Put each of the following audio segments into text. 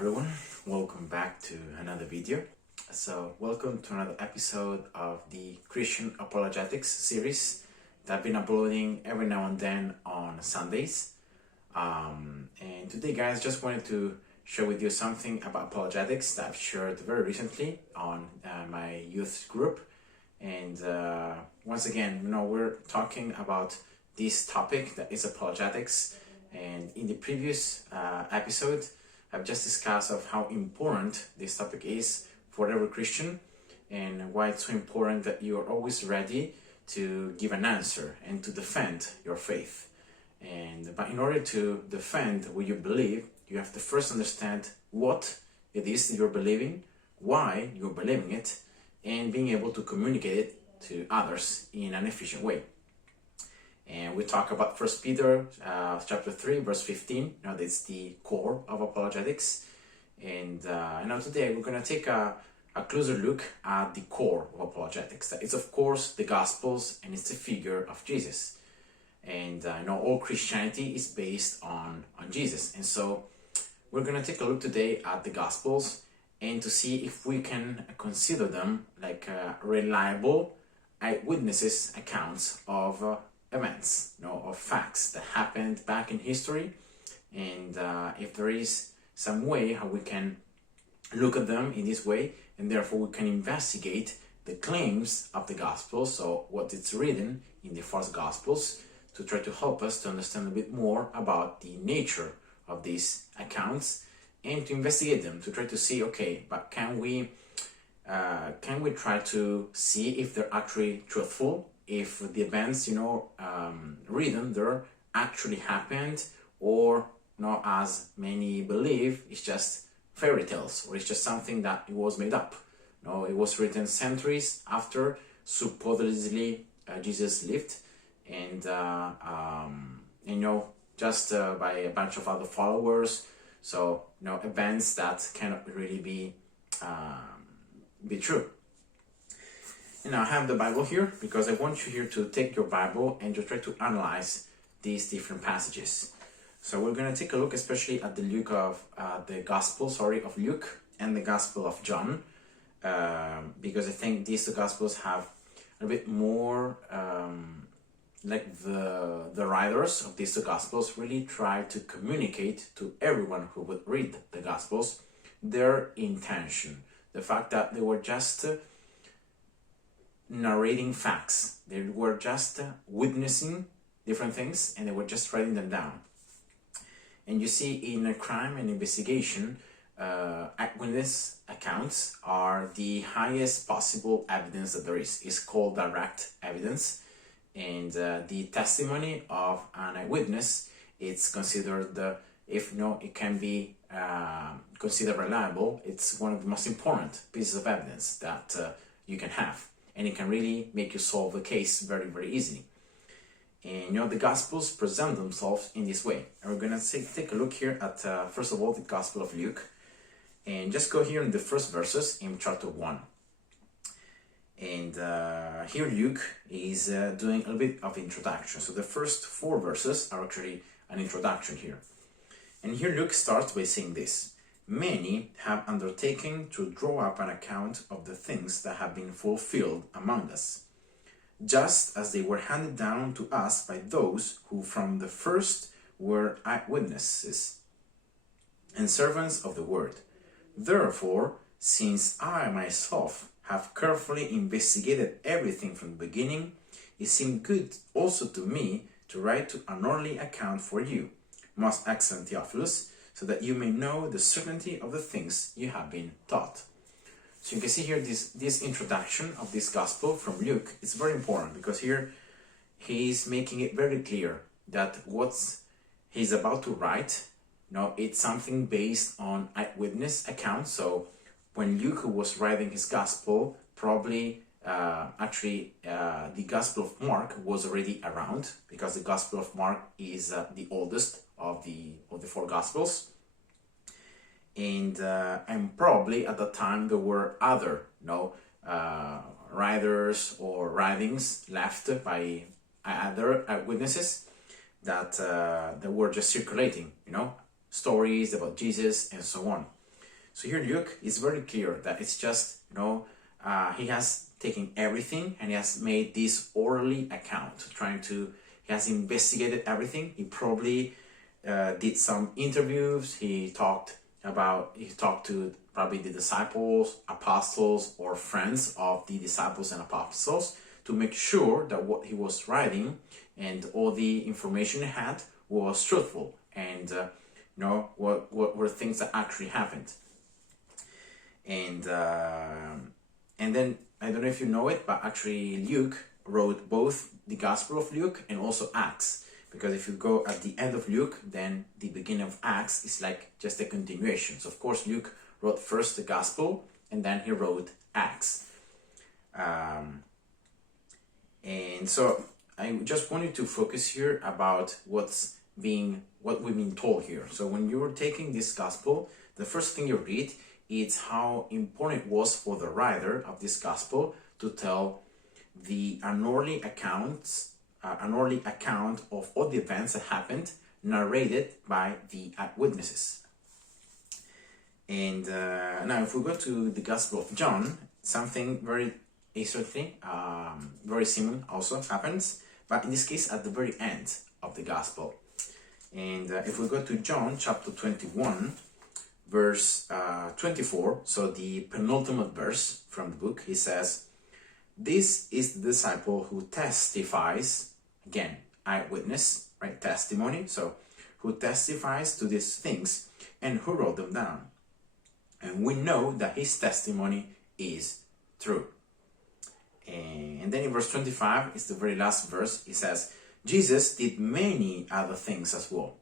everyone, welcome back to another video. So welcome to another episode of the Christian Apologetics series that I've been uploading every now and then on Sundays. And today guys, just wanted to share with you something about apologetics that I've shared very recently on my youth group. And once again, we're talking about this topic that is apologetics. And in the previous episode, I've just discussed of how important this topic is for every Christian and why it's so important that you are always ready to give an answer and to defend your faith. But in order to defend what you believe, you have to first understand what it is that you're believing, why you're believing it, and being able to communicate it to others in an efficient way. And we talk about 1 Peter chapter 3, verse 15. Now that's the core of apologetics. And now today we're going to take a closer look at the core of apologetics. It's of course the Gospels, and it's the figure of Jesus. And all Christianity is based on Jesus. And so we're going to take a look today at the Gospels and to see if we can consider them like reliable eyewitnesses accounts of events, of facts that happened back in history, and if there is some way how we can look at them in this way, and therefore we can investigate the claims of the Gospels, so what it's written in the false Gospels, to try to help us to understand a bit more about the nature of these accounts, and to investigate them, to try to see, okay, but can we try to see if they're actually truthful, if the events, written there actually happened, or as many believe, it's just fairy tales, or it's just something that it was made up. It was written centuries after supposedly Jesus lived, and just by a bunch of other followers. So events that cannot really be true. And I have the Bible here because I want you here to take your Bible and to try to analyze these different passages. So we're going to take a look especially at the Gospel of Luke and the Gospel of John, because I think these two Gospels have a bit more, like the writers of these two Gospels really try to communicate to everyone who would read the Gospels their intention, the fact that they were just narrating facts. They were just witnessing different things, and they were just writing them down. And you see, in a crime and investigation, eyewitness accounts are the highest possible evidence that there is. It's called direct evidence, and the testimony of an eyewitness, it's considered, it can be considered reliable. It's one of the most important pieces of evidence that you can have. And it can really make you solve a case very, very easily. And the Gospels present themselves in this way. And we're going to take a look here at, first of all, the Gospel of Luke. And just go here in the first verses in chapter 1. And here Luke is doing a little bit of introduction. So the first 4 verses are actually an introduction here. And here Luke starts by saying this: "Many have undertaken to draw up an account of the things that have been fulfilled among us, just as they were handed down to us by those who from the first were eyewitnesses and servants of the word. Therefore, since I myself have carefully investigated everything from the beginning, it seemed good also to me to write an orderly account for you, most excellent Theophilus, so that you may know the certainty of the things you have been taught." So you can see here this introduction of this gospel from Luke is very important, because here he is making it very clear that what he's about to write, it's something based on eyewitness accounts. So when Luke was writing his gospel, probably the Gospel of Mark was already around, because the Gospel of Mark is the oldest of the 4 Gospels. And probably at that time there were other writers or writings left by other witnesses that were just circulating, stories about Jesus and so on. So here Luke is very clear that it's just, he has taken everything and he has made this orderly account, he has investigated everything. He probably did some interviews. He talked to probably the disciples, apostles, or friends of the disciples and apostles to make sure that what he was writing and all the information he had was truthful and what were things that actually happened. And then I don't know if you know it, but actually Luke wrote both the Gospel of Luke and also Acts. Because if you go at the end of Luke, then the beginning of Acts is like just a continuation. So of course Luke wrote first the Gospel and then he wrote Acts. And so I just wanted to focus here about what we've been told here. So when you're taking this Gospel, the first thing you read is how important it was for the writer of this Gospel to tell the an orderly account of all the events that happened, narrated by the eyewitnesses. And now if we go to the Gospel of John, something very interesting, very similar also happens, but in this case at the very end of the Gospel. And if we go to John chapter 21, verse 24, so the penultimate verse from the book, he says, "This is the disciple who testifies," again, eyewitness, right, testimony, so who testifies to these things and who wrote them down. And we know that his testimony is true. And then in verse 25, it's the very last verse, it says, "Jesus did many other things as well.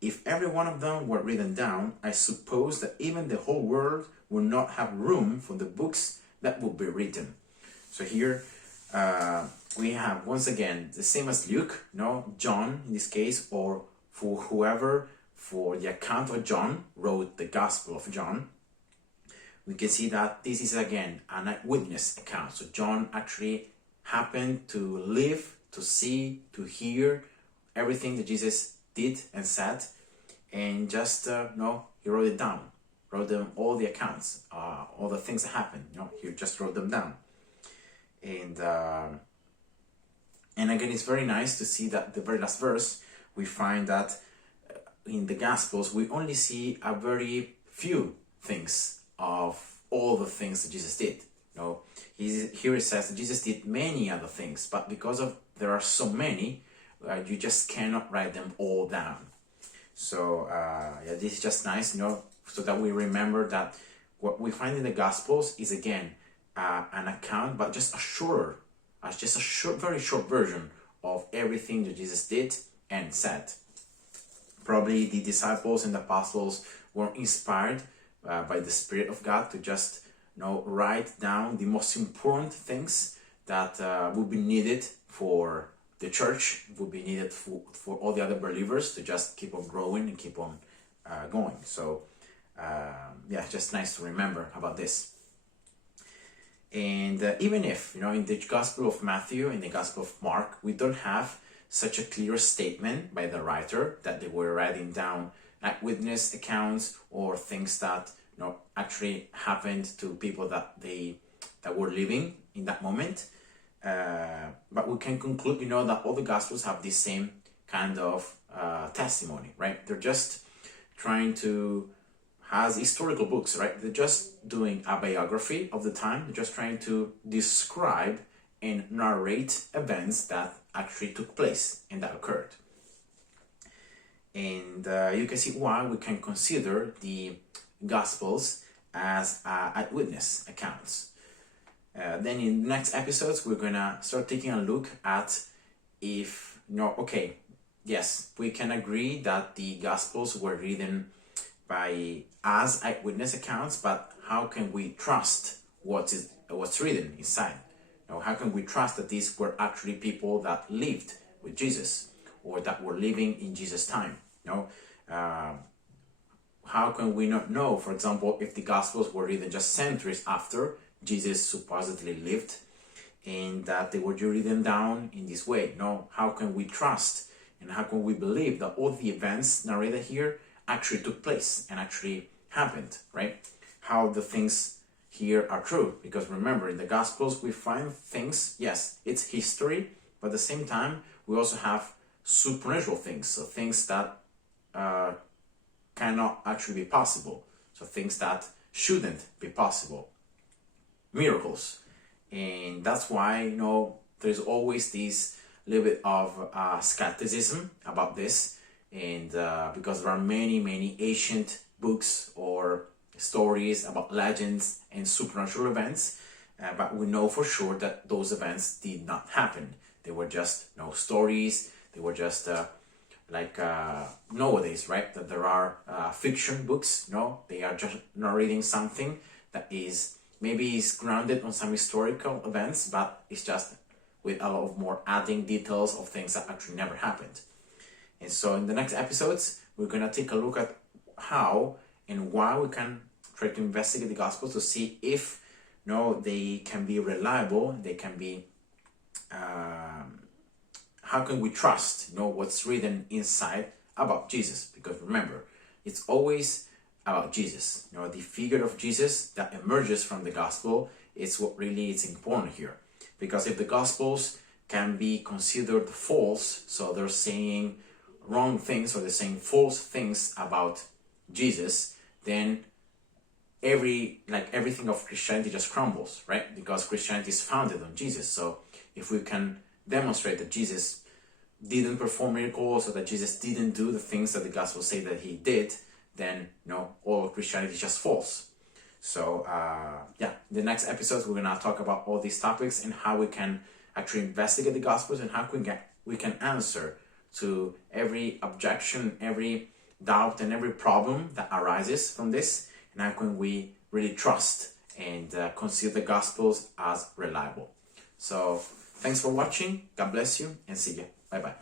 If every one of them were written down, I suppose that even the whole world would not have room for the books that would be written." So here we have once again the same as Luke, John in this case, or for whoever for the account of John wrote the Gospel of John. We can see that this is again an eyewitness account. So John actually happened to live, to see, to hear everything that Jesus did and said, and just he wrote it down, wrote them all the accounts, all the things that happened. He just wrote them down. And again, it's very nice to see that the very last verse, we find that in the Gospels we only see a very few things of all the things that Jesus did. Here it says that Jesus did many other things, but because there are so many, you just cannot write them all down. So this is just nice, so that we remember that what we find in the Gospels is again an account, but just a very short version of everything that Jesus did and said. Probably the disciples and the apostles were inspired by the Spirit of God to just write down the most important things that would be needed for the church, would be needed for all the other believers to just keep on growing and keep on going. So just nice to remember about this. And even if in the Gospel of Matthew, in the Gospel of Mark, we don't have such a clear statement by the writer that they were writing down eyewitness accounts or things that actually happened to people that were living in that moment, but we can conclude that all the Gospels have the same kind of testimony, right? They're just trying to, as historical books, right? They're just doing a biography of the time. They're just trying to describe and narrate events that actually took place and that occurred. And you can see why we can consider the Gospels as eyewitness accounts. Then in the next episodes, we're gonna start taking a look at if, yes, we can agree that the Gospels were written as eyewitness accounts, but how can we trust what's written inside? How can we trust that these were actually people that lived with Jesus or that were living in Jesus' time? How can we not know, for example, if the Gospels were written just centuries after Jesus supposedly lived and that they were written down in this way? How can we trust and how can we believe that all the events narrated here actually took place and actually happened, right? How the things here are true. Because remember, in the Gospels we find things, yes, it's history, but at the same time we also have supernatural things, so things that cannot actually be possible, so things that shouldn't be possible, miracles. And that's why, you know, there's always this little bit of skepticism about this, and because there are many ancient books or stories about legends and supernatural events, but we know for sure that those events did not happen. They were just, you know, stories. They were just like nowadays, right? That there are fiction books, you know, they are just narrating something that is maybe is grounded on some historical events, but it's just with a lot of more adding details of things that actually never happened. And so in the next episodes, we're gonna take a look at how and why we can try to investigate the Gospels to see if, you know, they can be reliable, they can be how can we trust, you know, what's written inside about Jesus? Because remember, it's always about Jesus. You know, the figure of Jesus that emerges from the Gospel is what really is important here. Because if the Gospels can be considered false, so they're saying wrong things or they're saying false things about Jesus, then everything of Christianity just crumbles, right? Because Christianity is founded on Jesus. So if we can demonstrate that Jesus didn't perform miracles or that Jesus didn't do the things that the Gospels say that he did, then, you know, all of Christianity is just false. So yeah, in the next episodes we're gonna talk about all these topics and how we can actually investigate the Gospels and how we can answer to every objection, every doubt, and every problem that arises from this, and how can we really trust and consider the Gospels as reliable. So thanks for watching. God bless you and see you. Bye bye.